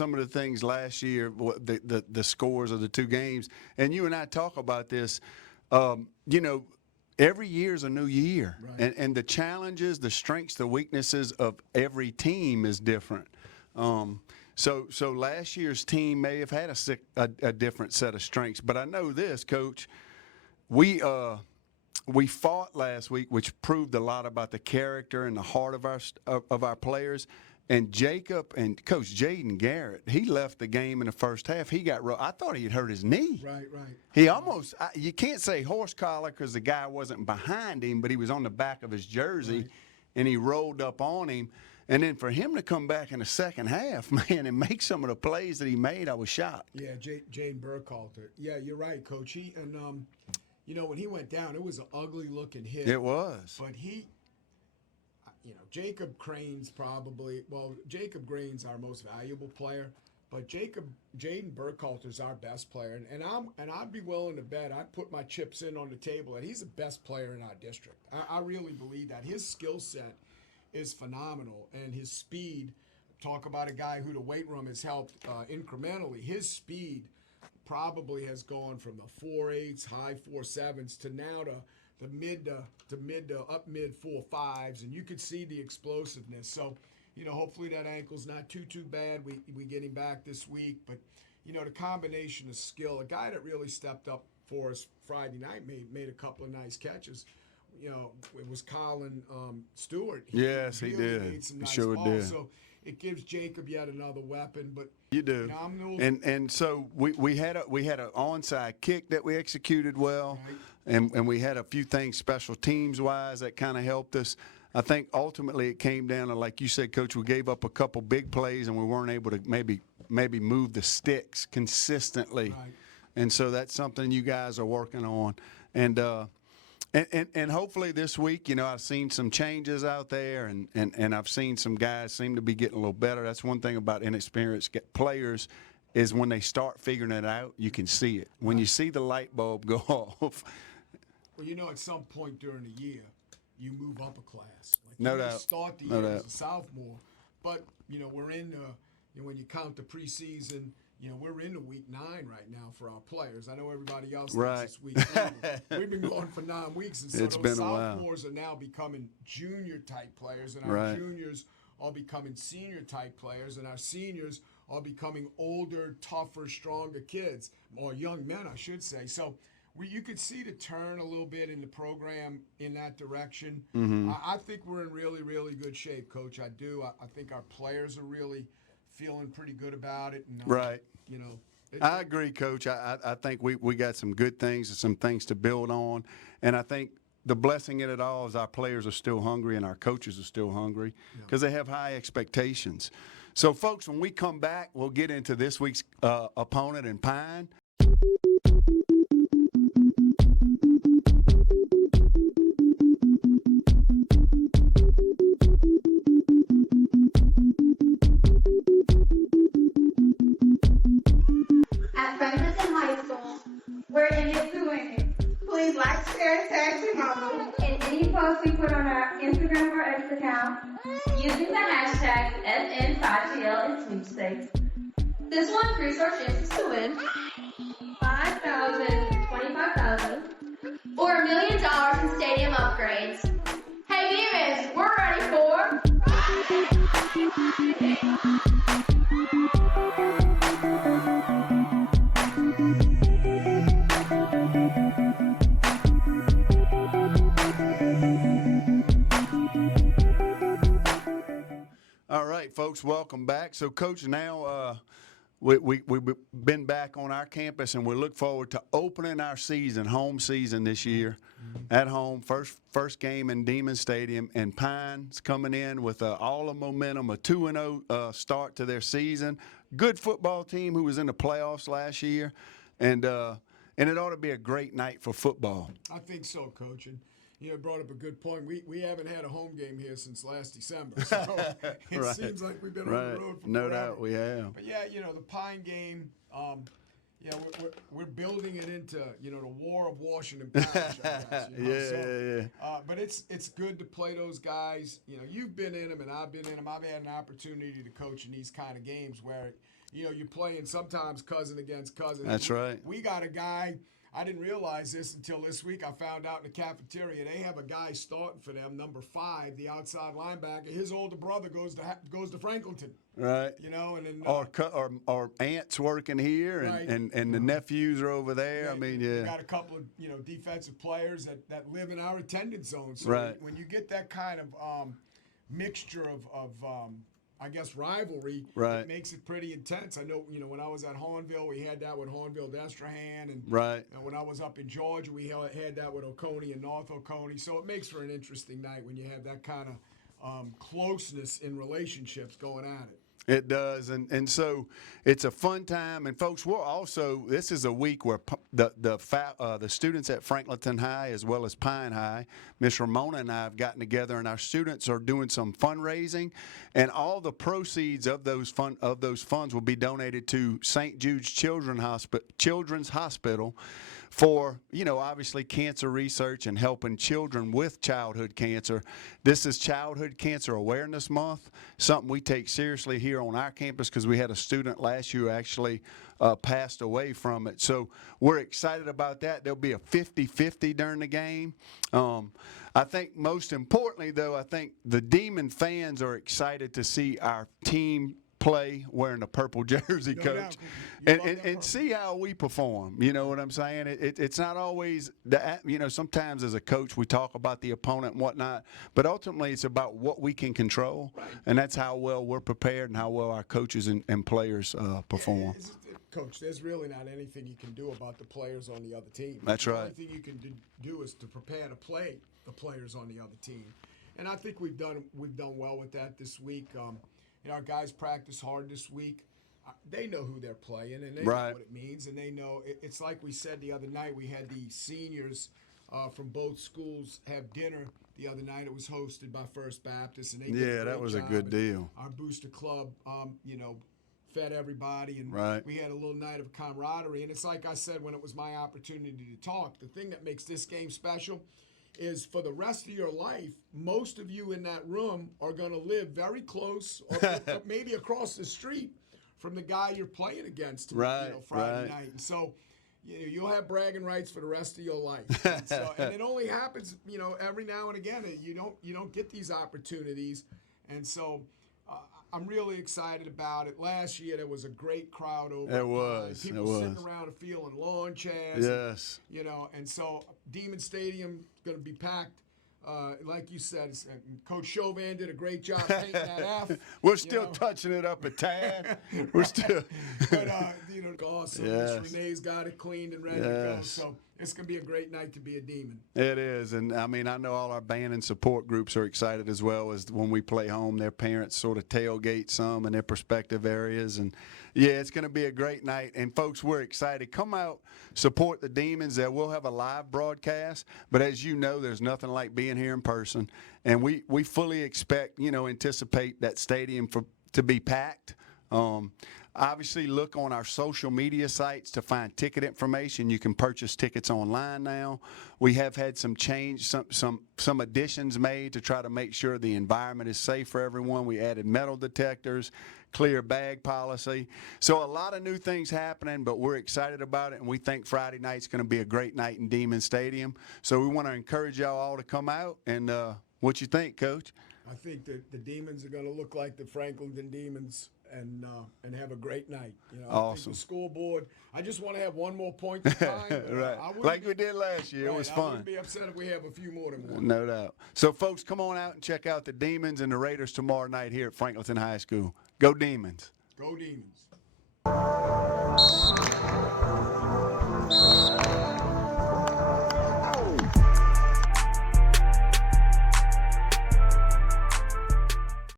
some of the things last year, the scores of the two games, and you and I talk about this. You know, every year is a new year, Right. and the challenges, the strengths, the weaknesses of every team is different. So last year's team may have had a different set of strengths, but I know this, Coach. We fought last week, which proved a lot about the character and the heart of our players. And Jacob and Coach Jaden Garrett, he left the game in the first half. He got I thought he'd hurt his knee. Right. He almost you can't say horse collar because the guy wasn't behind him, but he was on the back of his jersey, Right. and he rolled up on him. And then for him to come back in the second half, man, and make some of the plays that he made, I was shocked. Yeah, Jaden Burkhalter. Yeah, you're right, Coach. You know, when he went down, it was an ugly-looking hit. It was. But Jacob Crane's Jacob Crane's our most valuable player, but Jaden Burkhalter's our best player, and I'd be willing to bet, I'd put my chips in on the table that he's the best player in our district. I really believe that. His skill set is phenomenal, and his speed, talk about a guy who the weight room has helped incrementally. His speed probably has gone from the 4.8s, high 4.7s to now the mid to up mid 4.5s, and you could see the explosiveness. So, you know, hopefully that ankle's not too bad. We get him back this week, but you know, the combination of skill, a guy that really stepped up for us Friday night, made a couple of nice catches. You know, it was Colin Stewart. Yes, he really did. made some nice Sure balls. did. So it gives Jacob yet another weapon. But You do. And so we had an onside kick that we executed well, Right. and we had a few things special teams wise that kind of helped us. I think ultimately it came down to, like you said, Coach, we gave up a couple big plays and we weren't able to maybe move the sticks consistently. Right. And so that's something you guys are working on. And hopefully this week, you know, I've seen some changes out there, and I've seen some guys seem to be getting a little better. That's one thing about inexperienced players is when they start figuring it out, you can see it. When you see the light bulb go off. Well, you know, at some point during the year, you move up a class. Like No you doubt. Start the No year doubt. as a sophomore, but you know we're in when you count the preseason. You know, we're into week 9 right now for our players. I know everybody else Right. thinks it's week 8. We've been going for 9 weeks, and so It's those been a while. sophomores are now becoming junior-type players, and our Right. juniors are becoming senior-type players, and our seniors are becoming older, tougher, stronger kids, or young men, I should say. So you could see the turn a little bit in the program in that direction. Mm-hmm. I think we're in really, really good shape, Coach. I do. I think our players are really feeling pretty good about it. And, Right. You know, I agree, Coach. I think we got some good things and some things to build on. And I think the blessing in it all is our players are still hungry and our coaches are still hungry because they have high expectations. So, folks, when we come back, we'll get into this week's opponent in Pine. At Covington High School, we're in it to win it. Please like, share, tag your mama. In any post we put on our Instagram or X account, using the hashtag FN5TL and sweepstakes. This will increase our chances to win 5,000, 25,000, or $1 million in stadium upgrades. Hey Demons, we're ready for... All right, folks, welcome back. So, Coach, now we've been back on our campus, and we look forward to opening our home season this year at home. First game in Demon Stadium, and Pine's coming in with all the momentum, a 2-0 start to their season. Good football team who was in the playoffs last year, and it ought to be a great night for football. I think so, Coach. And you brought up a good point. We haven't had a home game here since last December, so it Right. seems like we've been Right. on the road for No forever. doubt we have. But yeah, the Pine game. We're building it into the War of Washington Parish, I guess. Yeah. But it's good to play those guys. You've been in them and I've been in them. I've had an opportunity to coach in these kind of games where you're playing sometimes cousin against cousin. That's right. We got a guy. I didn't realize this until this week. I found out in the cafeteria they have a guy starting for them, number 5, the outside linebacker. His older brother goes to Franklinton. Right. And then Or aunts working here, Right. and the nephews are over there. I mean, we yeah. got a couple of defensive players that live in our attendance zone. So Right. when you get that kind of mixture of I guess rivalry, Right. it makes it pretty intense. I know, when I was at Hornville, we had that with Hornville-Destrehan, and Right. when I was up in Georgia, we had that with Oconee and North Oconee. So it makes for an interesting night when you have that kind of closeness in relationships going at it. It does, and so it's a fun time. And folks, this is a week where the students at Franklinton High as well as Pine High, Miss Ramona and I have gotten together, and our students are doing some fundraising, and all the proceeds of those funds will be donated to St. Jude's Children's Hospital for, obviously cancer research and helping children with childhood cancer. This is Childhood Cancer Awareness Month, something we take seriously here on our campus because we had a student last year who actually passed away from it. So we're excited about that. There'll be a 50-50 during the game. I think most importantly, though, I think the Demon fans are excited to see our team play wearing a purple jersey, No Coach, doubt. and see how we perform. You know what I'm saying? It's not always sometimes as a coach we talk about the opponent and whatnot, but ultimately it's about what we can control, Right. and that's how well we're prepared and how well our coaches and players perform. Coach, there's really not anything you can do about the players on the other team. That's right. The only thing you can do is to prepare to play the players on the other team, and I think we've done well with that this week. Our guys practice hard this week. They know who they're playing, and they know Right. what it means, and they know it's like we said the other night. We had the seniors from both schools have dinner the other night. It was hosted by First Baptist, and they did a Yeah, that great was a job. good And deal. Our booster club, fed everybody, and Right. we had a little night of camaraderie. And it's like I said when it was my opportunity to talk, the thing that makes this game special is for the rest of your life, most of you in that room are going to live very close or maybe across the street from the guy you're playing against Right, Friday right. night. And so you'll have bragging rights for the rest of your life. And it only happens, every now and again. You don't get these opportunities. And so I'm really excited about it. Last year there was a great crowd over. It was. People It sitting was. around and feeling lawn chairs. Yes. And so Demon Stadium going to be packed. Like you said, Coach Chauvin did a great job painting that F. We're still touching it up a tad. We're still. But awesome. Yes. Miss Renee's got it cleaned and ready to go. Yes. So it's going to be a great night to be a Demon. It is, and I mean, I know all our band and support groups are excited as well as when we play home. Their parents sort of tailgate some in their prospective areas, and yeah, it's going to be a great night. And folks, we're excited. Come out, support the Demons. We'll have a live broadcast, but as you know, there's nothing like being here in person, and we fully expect, anticipate that stadium to be packed. Obviously, look on our social media sites to find ticket information. You can purchase tickets online now. We have had some change, some additions made to try to make sure the environment is safe for everyone. We added metal detectors, clear bag policy. So a lot of new things happening, but we're excited about it, and we think Friday night's going to be a great night in Demon Stadium. So we want to encourage y'all all to come out. And what you think, Coach? I think that the Demons are going to look like the Franklinton Demons and have a great night. I Awesome. think the school board. I just want to have one more point to find. Right. Like we did last year. It was I fun. wouldn't be upset if we have a few more than one. No doubt. So, folks, come on out and check out the Demons and the Raiders tomorrow night here at Franklinton High School. Go Demons. Go Demons.